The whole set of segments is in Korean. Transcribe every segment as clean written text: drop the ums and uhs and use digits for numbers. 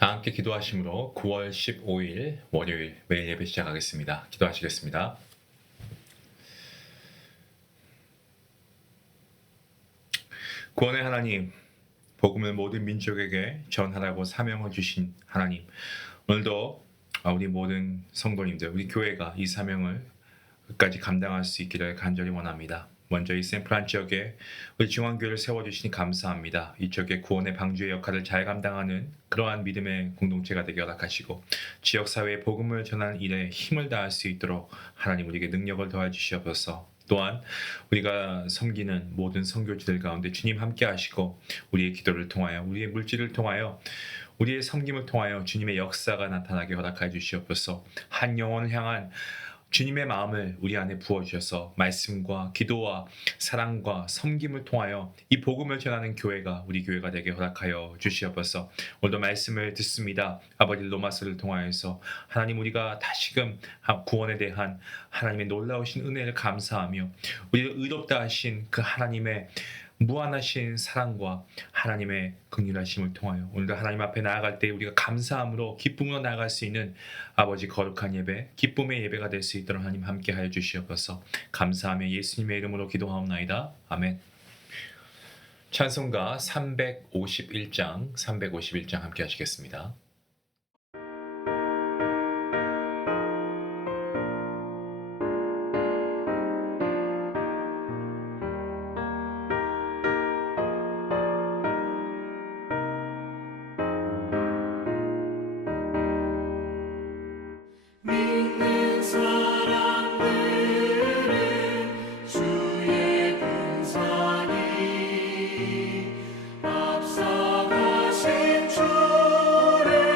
다 함께 기도하심으로 9월 15일 월요일 매일 예배 시작하겠습니다. 기도하시겠습니다. 구원의 하나님, 복음을 모든 민족에게 전하라고 사명을 주신 하나님, 오늘도 우리 모든 성도님들, 우리 교회가 이 사명을 끝까지 감당할 수 있기를 간절히 원합니다. 먼저 이 샌프란 지역에 우리 중앙교회를 세워주시니 감사합니다. 이쪽에 구원의 방주의 역할을 잘 감당하는 그러한 믿음의 공동체가 되게 허락하시고 지역사회에 복음을 전하는 일에 힘을 다할 수 있도록 하나님 우리에게 능력을 더해주시옵소서. 또한 우리가 섬기는 모든 선교지들 가운데 주님 함께 하시고 우리의 기도를 통하여 우리의 물질을 통하여 우리의 섬김을 통하여 주님의 역사가 나타나게 허락하여 주시옵소서. 한 영혼을 향한 주님의 마음을 우리 안에 부어주셔서 말씀과 기도와 사랑과 섬김을 통하여 이 복음을 전하는 교회가 우리 교회가 되게 허락하여 주시옵소서. 오늘도 말씀을 듣습니다. 아버지 로마서를 통하여서 하나님 우리가 다시금 구원에 대한 하나님의 놀라우신 은혜를 감사하며 우리를 의롭다 하신 그 하나님의 무한하신 사랑과 하나님의 긍휼하심을 통하여 오늘도 하나님 앞에 나아갈 때 우리가 감사함으로 기쁨으로 나아갈 수 있는 아버지 거룩한 예배, 기쁨의 예배가 될 수 있도록 하나님 함께하여 주시옵소서. 감사하며 예수님의 이름으로 기도하옵나이다. 아멘. 찬송가 351장 함께 하시겠습니다. 믿는 사람들은 주의 군사니 앞서가신 주를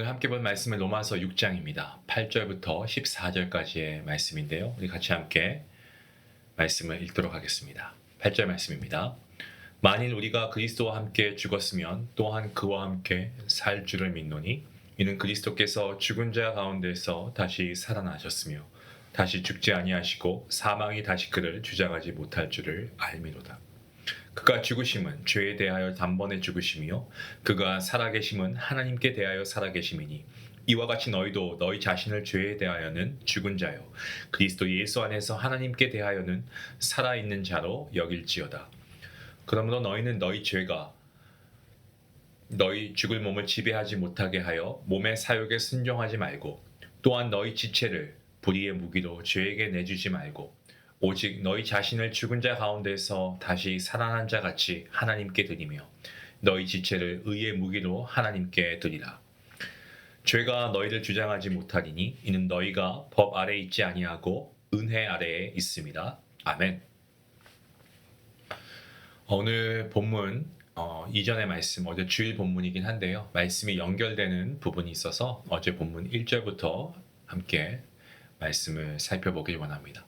오늘 함께 볼 말씀은 로마서 6장입니다. 8절부터 14절까지의 말씀인데요. 우리 같이 함께 말씀을 읽도록 하겠습니다. 8절 말씀입니다. 만일 우리가 그리스도와 함께 죽었으면 또한 그와 함께 살 줄을 믿노니 이는 그리스도께서 죽은 자 가운데서 다시 살아나셨으며 다시 죽지 아니하시고 사망이 다시 그를 주장하지 못할 줄을 알미로다. 그가 죽으심은 죄에 대하여 단번에 죽으심이요 그가 살아계심은 하나님께 대하여 살아계심이니 이와 같이 너희도 너희 자신을 죄에 대하여는 죽은 자요 그리스도 예수 안에서 하나님께 대하여는 살아있는 자로 여길지어다. 그러므로 너희는 너희 죄가 너희 죽을 몸을 지배하지 못하게 하여 몸의 사욕에 순종하지 말고 또한 너희 지체를 불의의 무기로 죄에게 내주지 말고 오직 너희 자신을 죽은 자 가운데서 다시 살아난 자 같이 하나님께 드리며 너희 지체를 의의 무기로 하나님께 드리라. 죄가 너희를 주장하지 못하리니 이는 너희가 법 아래 있지 아니하고 은혜 아래에 있습니다. 아멘. 오늘 본문 이전의 말씀 어제 주일 본문이긴 한데요. 말씀이 연결되는 부분이 있어서 어제 본문 1절부터 함께 말씀을 살펴보길 원합니다.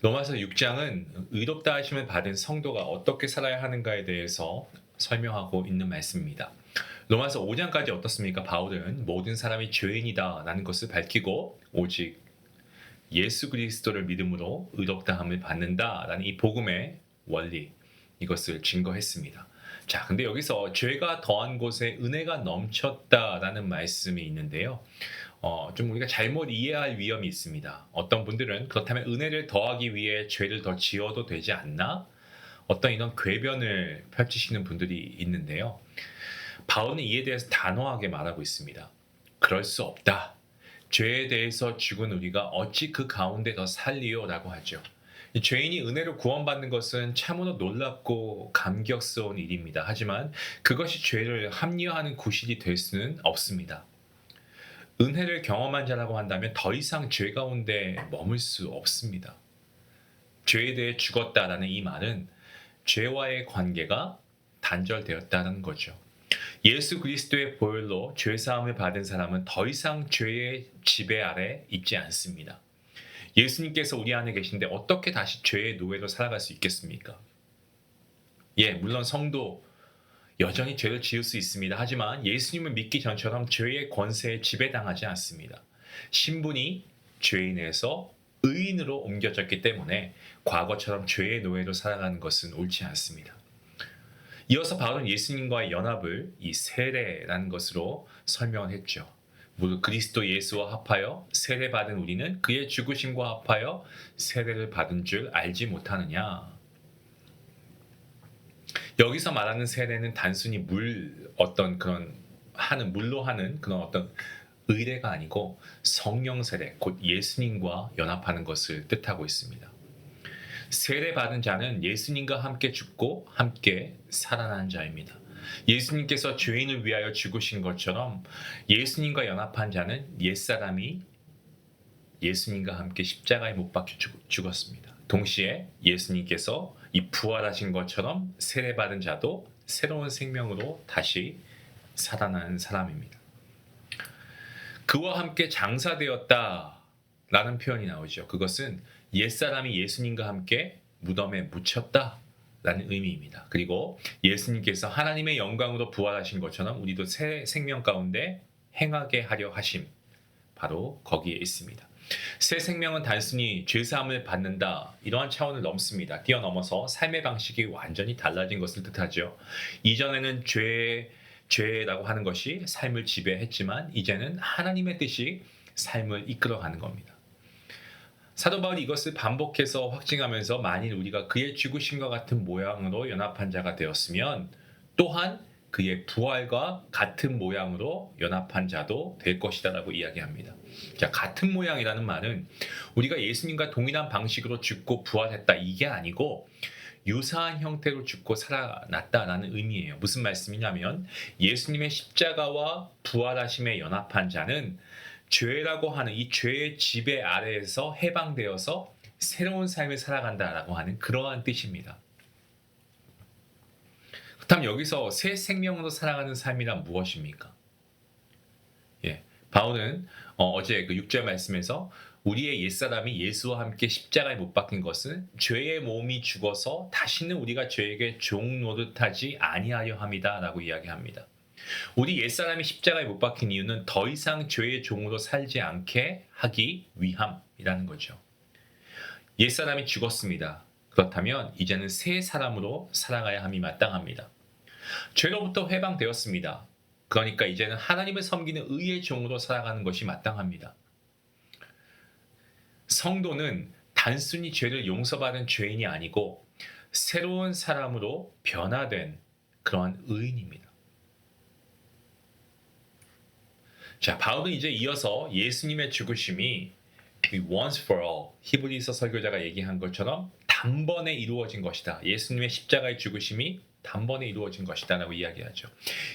로마서 6장은 의롭다 하심을 받은 성도가 어떻게 살아야 하는가에 대해서 설명하고 있는 말씀입니다. 로마서 5장까지 어떻습니까? 바울은 모든 사람이 죄인이다 라는 것을 밝히고 오직 예수 그리스도를 믿음으로 의롭다함을 받는다 라는 이 복음의 원리 이것을 증거했습니다. 자, 근데 여기서 죄가 더한 곳에 은혜가 넘쳤다라는 말씀이 있는데요. 좀 우리가 잘못 이해할 위험이 있습니다. 어떤 분들은 그렇다면 은혜를 더하기 위해 죄를 더 지어도 되지 않나? 어떤 이런 궤변을 펼치시는 분들이 있는데요. 바울은 이에 대해서 단호하게 말하고 있습니다. 그럴 수 없다. 죄에 대해서 죽은 우리가 어찌 그 가운데 더 살리요? 라고 하죠. 이 죄인이 은혜로 구원받는 것은 참으로 놀랍고 감격스러운 일입니다. 하지만 그것이 죄를 합리화하는 구실이 될 수는 없습니다. 은혜를 경험한 자라고 한다면 더 이상 죄 가운데 머물 수 없습니다. 죄에 대해 죽었다라는 이 말은 죄와의 관계가 단절되었다는 거죠. 예수 그리스도의 보혈로 죄사함을 받은 사람은 더 이상 죄의 지배 아래 있지 않습니다. 예수님께서 우리 안에 계신데 어떻게 다시 죄의 노예로 살아갈 수 있겠습니까? 물론 성도 여전히 죄를 지을 수 있습니다. 하지만 예수님을 믿기 전처럼 죄의 권세에 지배당하지 않습니다. 신분이 죄인에서 의인으로 옮겨졌기 때문에 과거처럼 죄의 노예로 살아가는 것은 옳지 않습니다. 이어서 바울은 예수님과의 연합을 이 세례라는 것으로 설명을 했죠. 무릇 그리스도 예수와 합하여 세례받은 우리는 그의 죽으심과 합하여 세례를 받은 줄 알지 못하느냐. 여기서 말하는 세례는 단순히 물로 하는 그런 어떤 의례가 아니고 성령 세례, 곧 예수님과 연합하는 것을 뜻하고 있습니다. 세례 받은 자는 예수님과 함께 죽고 함께 살아난 자입니다. 예수님께서 죄인을 위하여 죽으신 것처럼 예수님과 연합한 자는 옛사람이 예수님과 함께 십자가에 못 박혀 죽었습니다. 동시에 예수님께서 이 부활하신 것처럼 세례받은 자도 새로운 생명으로 다시 살아나는 사람입니다. 그와 함께 장사되었다라는 표현이 나오죠. 그것은 옛사람이 예수님과 함께 무덤에 묻혔다라는 의미입니다. 그리고 예수님께서 하나님의 영광으로 부활하신 것처럼 우리도 새 생명 가운데 행하게 하려 하심, 바로 거기에 있습니다. 새 생명은 단순히 죄사함을 받는다 이러한 차원을 넘습니다. 뛰어넘어서 삶의 방식이 완전히 달라진 것을 뜻하죠. 이전에는 죄라고 하는 것이 삶을 지배했지만 이제는 하나님의 뜻이 삶을 이끌어가는 겁니다. 사도 바울이 이것을 반복해서 확증하면서 만일 우리가 그의 죽으심과 같은 모양으로 연합한 자가 되었으면 또한 그의 부활과 같은 모양으로 연합한 자도 될 것이다 라고 이야기합니다. 자, 같은 모양이라는 말은 우리가 예수님과 동일한 방식으로 죽고 부활했다 이게 아니고 유사한 형태로 죽고 살아났다라는 의미예요. 무슨 말씀이냐면 예수님의 십자가와 부활하심에 연합한 자는 죄라고 하는 이 죄의 지배 아래에서 해방되어서 새로운 삶을 살아간다라고 하는 그러한 뜻입니다. 그렇다면 여기서 새 생명으로 살아가는 삶이란 무엇입니까? 바울은 어제 그 6절 말씀에서 우리의 옛사람이 예수와 함께 십자가에 못 박힌 것은 죄의 몸이 죽어서 다시는 우리가 죄에게 종 노릇하지 아니하려 함이다라고 이야기합니다. 우리 옛사람이 십자가에 못 박힌 이유는 더 이상 죄의 종으로 살지 않게 하기 위함이라는 거죠. 옛사람이 죽었습니다. 그렇다면 이제는 새 사람으로 살아가야 함이 마땅합니다. 죄로부터 해방되었습니다. 그러니까 이제는 하나님을 섬기는 의의 종으로 살아가는 것이 마땅합니다. 성도는 단순히 죄를 용서받은 죄인이 아니고 새로운 사람으로 변화된 그러한 의인입니다. 자, 바울은 이제 이어서 예수님의 죽으심이 once for all, 히브리서 설교자가 얘기한 것처럼 단번에 이루어진 것이다. 예수님의 십자가의 죽으심이 단번에 이루어진 것이다 라고 이야기하죠.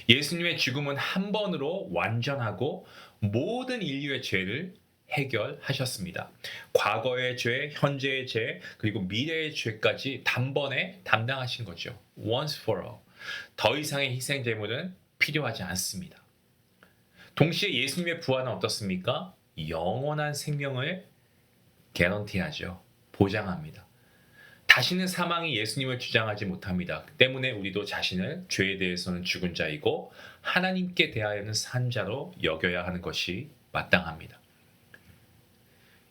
예수님의 죽음은 한 번으로 완전하고 모든 인류의 죄를 해결하셨습니다. 과거의 죄, 현재의 죄, 그리고 미래의 죄까지 단번에 담당하신 거죠. once for all. 더 이상의 희생 제물은 필요하지 않습니다. 동시에 예수님의 부활은 어떻습니까? 영원한 생명을 개런티하죠. 보장합니다. 다시는 사망이 예수님을 주장하지 못합니다. 때문에 우리도 자신을 죄에 대해서는 죽은 자이고 하나님께 대하여는 산 자로 여겨야 하는 것이 마땅합니다.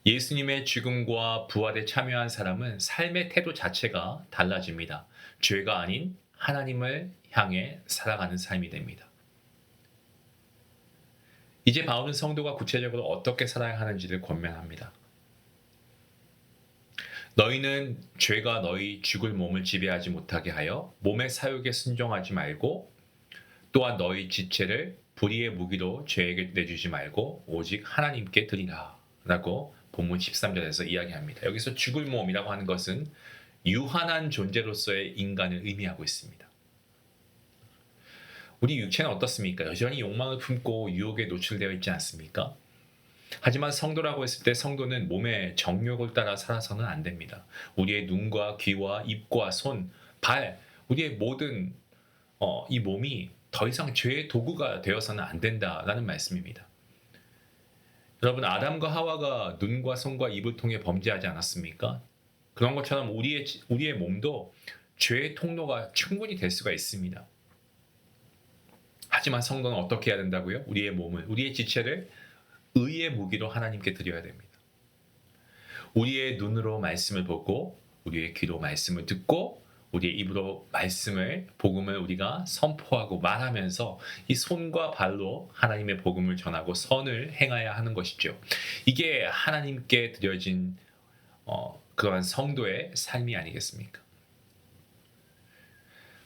예수님의 죽음과 부활에 참여한 사람은 삶의 태도 자체가 달라집니다. 죄가 아닌 하나님을 향해 살아가는 삶이 됩니다. 이제 바울은 성도가 구체적으로 어떻게 살아야 하는지를 권면합니다. 너희는 죄가 너희 죽을 몸을 지배하지 못하게 하여 몸의 사욕에 순종하지 말고 또한 너희 지체를 불의의 무기로 죄에게 내주지 말고 오직 하나님께 드리라 라고 본문 13절에서 이야기합니다. 여기서 죽을 몸이라고 하는 것은 유한한 존재로서의 인간을 의미하고 있습니다. 우리 육체는 어떻습니까? 여전히 욕망을 품고 유혹에 노출되어 있지 않습니까? 하지만 성도라고 했을 때 성도는 몸의 정욕을 따라 살아서는 안 됩니다. 우리의 눈과 귀와 입과 손, 발, 우리의 모든 이 몸이 더 이상 죄의 도구가 되어서는 안 된다라는 말씀입니다. 여러분, 아담과 하와가 눈과 손과 입을 통해 범죄하지 않았습니까? 그런 것처럼 우리의 몸도 죄의 통로가 충분히 될 수가 있습니다. 하지만 성도는 어떻게 해야 된다고요? 우리의 몸을, 우리의 지체를 의의 무기로 하나님께 드려야 됩니다. 우리의 눈으로 말씀을 보고 우리의 귀로 말씀을 듣고 우리의 입으로 복음을 우리가 선포하고 말하면서 이 손과 발로 하나님의 복음을 전하고 선을 행해야 하는 것이죠. 이게 하나님께 드려진 그러한 성도의 삶이 아니겠습니까?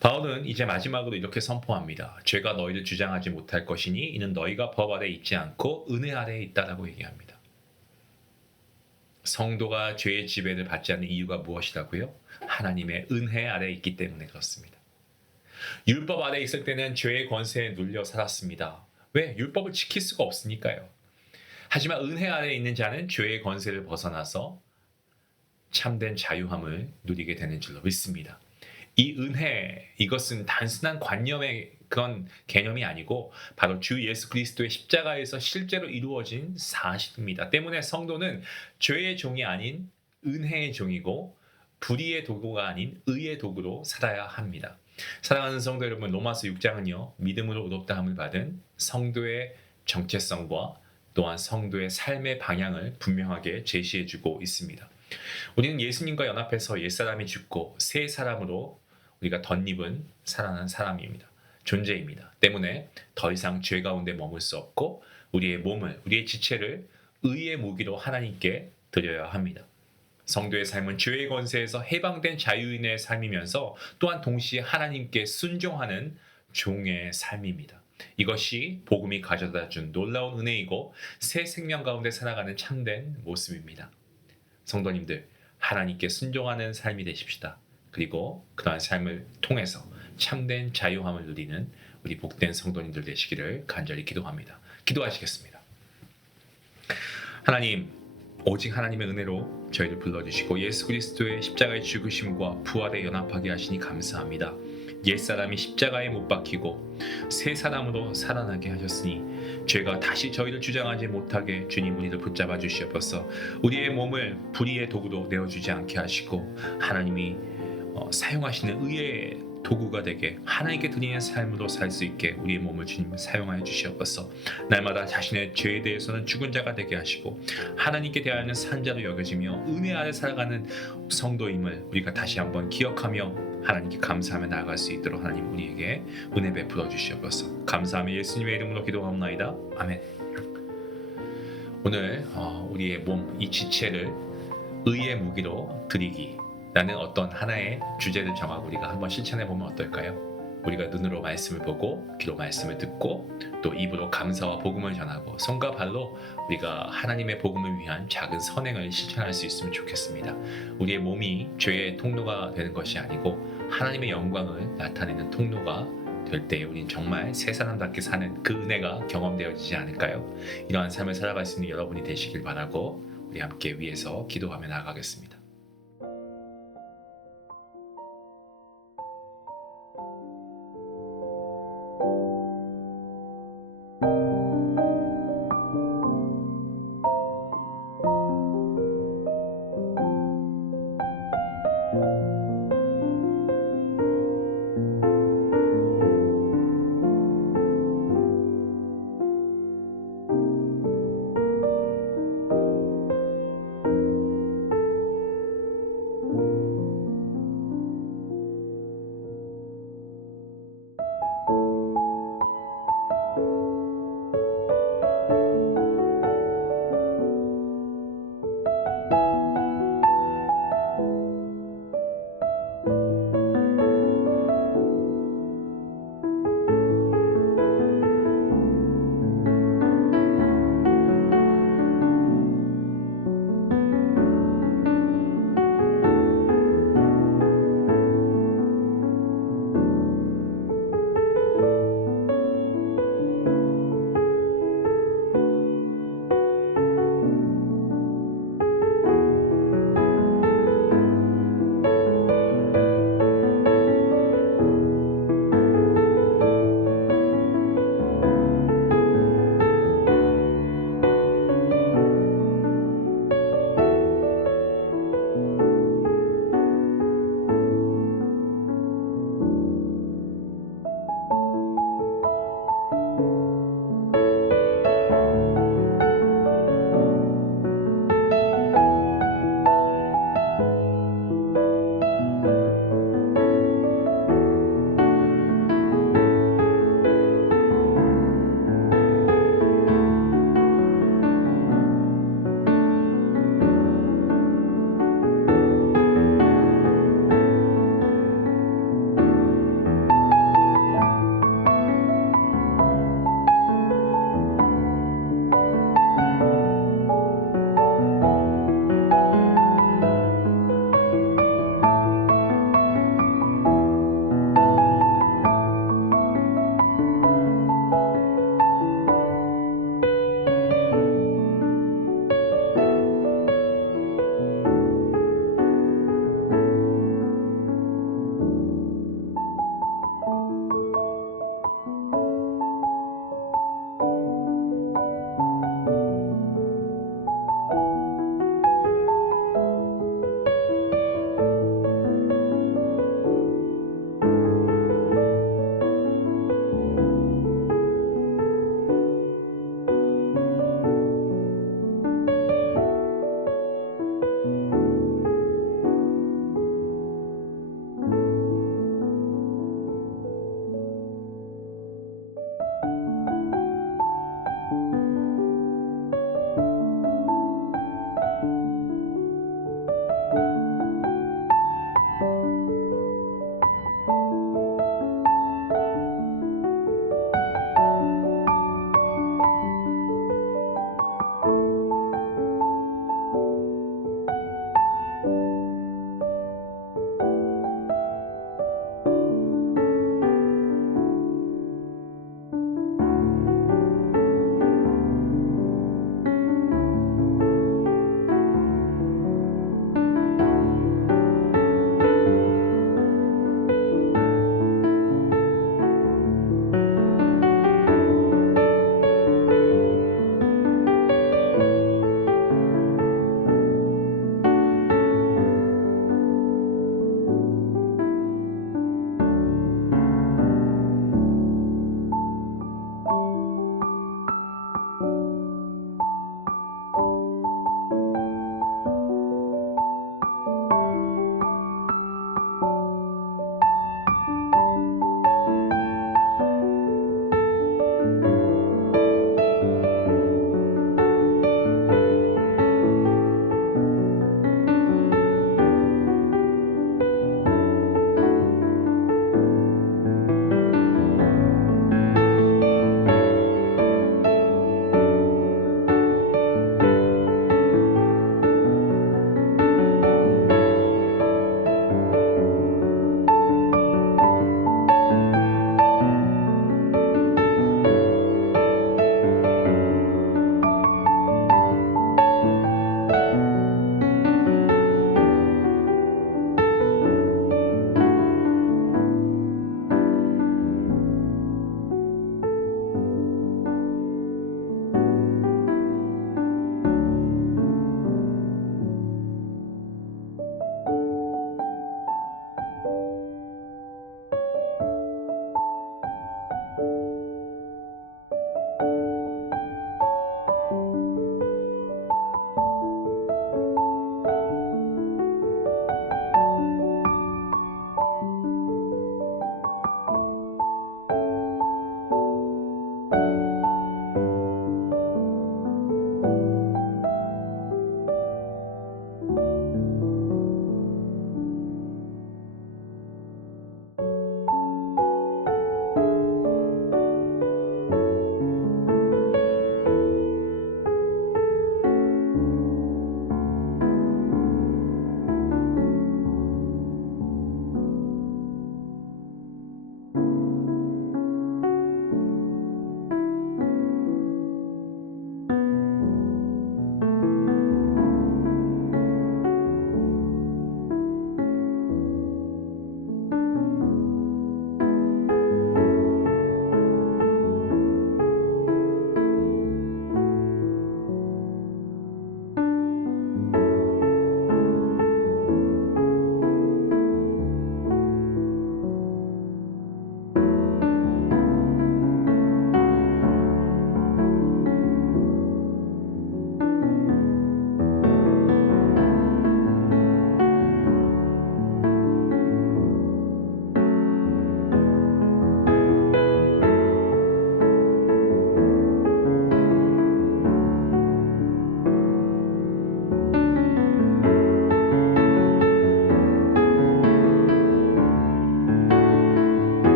바울은 이제 마지막으로 이렇게 선포합니다. 죄가 너희를 주장하지 못할 것이니 이는 너희가 법 아래 있지 않고 은혜 아래에 있다라고 얘기합니다. 성도가 죄의 지배를 받지 않는 이유가 무엇이라고요? 하나님의 은혜 아래에 있기 때문에 그렇습니다. 율법 아래에 있을 때는 죄의 권세에 눌려 살았습니다. 왜? 율법을 지킬 수가 없으니까요. 하지만 은혜 아래에 있는 자는 죄의 권세를 벗어나서 참된 자유함을 누리게 되는 줄로 믿습니다. 이 은혜, 이것은 단순한 관념의 그런 개념이 아니고 바로 주 예수 그리스도의 십자가에서 실제로 이루어진 사실입니다. 때문에 성도는 죄의 종이 아닌 은혜의 종이고 불의의 도구가 아닌 의의 도구로 살아야 합니다. 사랑하는 성도 여러분, 로마서 6장은요, 믿음으로 의롭다함을 받은 성도의 정체성과 또한 성도의 삶의 방향을 분명하게 제시해주고 있습니다. 우리는 예수님과 연합해서 옛사람이 죽고 새 사람으로 우리가 덧입은 살아난 사람입니다. 존재입니다. 때문에 더 이상 죄 가운데 머물 수 없고 우리의 몸을, 우리의 지체를 의의 무기로 하나님께 드려야 합니다. 성도의 삶은 죄의 권세에서 해방된 자유인의 삶이면서 또한 동시에 하나님께 순종하는 종의 삶입니다. 이것이 복음이 가져다준 놀라운 은혜이고 새 생명 가운데 살아가는 참된 모습입니다. 성도님들, 하나님께 순종하는 삶이 되십시다. 그리고 그러한 삶을 통해서 참된 자유함을 누리는 우리 복된 성도님들 되시기를 간절히 기도합니다. 기도하시겠습니다. 하나님, 오직 하나님의 은혜로 저희를 불러주시고 예수 그리스도의 십자가의 죽으심과 부활에 연합하게 하시니 감사합니다. 옛사람이 십자가에 못 박히고 새 사람으로 살아나게 하셨으니 죄가 다시 저희를 주장하지 못하게 주님 우리를 붙잡아 주시옵소서. 우리의 몸을 불의의 도구로 내어주지 않게 하시고 하나님이 사용하시는 의의 도구가 되게 하나님께 드리는 삶으로 살 수 있게 우리의 몸을 주님 사용하여 주시옵소서. 날마다 자신의 죄에 대해서는 죽은 자가 되게 하시고 하나님께 대하여는 산자로 여겨지며 은혜 아래 살아가는 성도임을 우리가 다시 한번 기억하며 하나님께 감사하며 나아갈 수 있도록 하나님 우리에게 은혜 베풀어 주시옵소서. 감사하며 예수님의 이름으로 기도하옵나이다. 아멘. 오늘 우리의 몸, 이 지체를 의의 무기로 드리기 라는 어떤 하나의 주제를 정하고 우리가 한번 실천해 보면 어떨까요? 우리가 눈으로 말씀을 보고 귀로 말씀을 듣고 또 입으로 감사와 복음을 전하고 손과 발로 우리가 하나님의 복음을 위한 작은 선행을 실천할 수 있으면 좋겠습니다. 우리의 몸이 죄의 통로가 되는 것이 아니고 하나님의 영광을 나타내는 통로가 될 때 우리는 정말 새 사람답게 사는 그 은혜가 경험되어지지 않을까요? 이러한 삶을 살아갈 수 있는 여러분이 되시길 바라고 우리 함께 위에서 기도하며 나아가겠습니다.